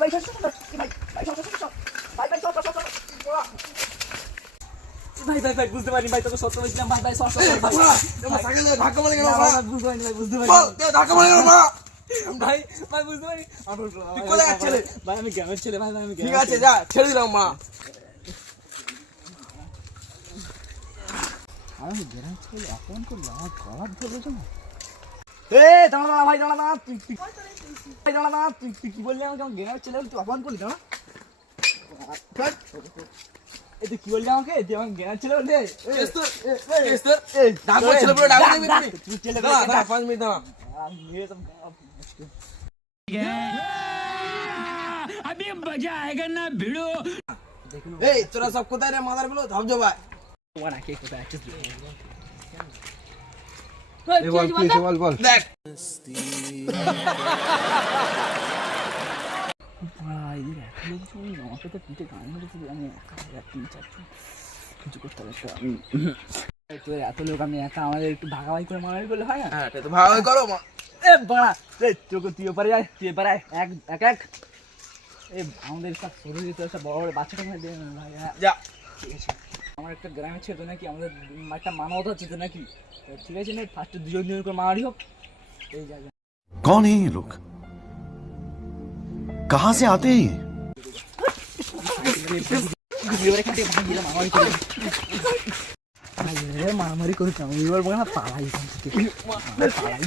ভাই বুঝতে পারিনি ভাই, তোকে সত্য বলছিলাম ভাই। ভাই সর ধাক্কা মারে কেন? বুঝতে পারিনি ভাই, বুঝতে পারিনি ধাক্কা মারে কেন? ভাই। ভাই বুঝতে পারি ভাই, আমি গ্রামের ছেলে ভাই। ভাই আমি ঠিক আছে, যা ছেড়ে দিলাম মা। আমি গ্রামের ছেলে, অপমান করলি আমার গলার ধরেছো না? দাঁড়া ভাই, দাঁড়া তুই কি বললি আমাকে? আমার গ্রামের ছেলে তুই অপমান করলি, দাঁড়া। তুই কি বললি আমাকে? তুই আমার গ্রামের ছেলে বললি? তোরা সব কোথায় রে মাদার গুলো? ধবজো ভাই বল দেখ। আমাকে তো পিঠে গান মেরেছি, আমি একা 3-4 কিছু করতে পারছি। তোর এত লোক, আমি একা, আমাদের একটু ভাগাভাগি করে মারামারি করলে হয় না? হ্যাঁ, তো ভাগাভাগি করো মা। বাড়া তুই ওপারে যায়, তুই এপারে এক আমাদের সব শরীর সব বড় বড় বাচ্চাটা ভাই। যা, ঠিক আছে, আমার একটা গ্রামের ছেলে নাকি, আমাদের একটা মানবতা হচ্ছে তো নাকি, ঠিক আছে না? ফার্স্টে দুজন করে মারামারি হোক। এই জায়গা कौन है ये लोग? कहाँ से आते हैं? মারামারি করেছি আমি, এবার বলে না পালাই এখান থেকে, পালাই।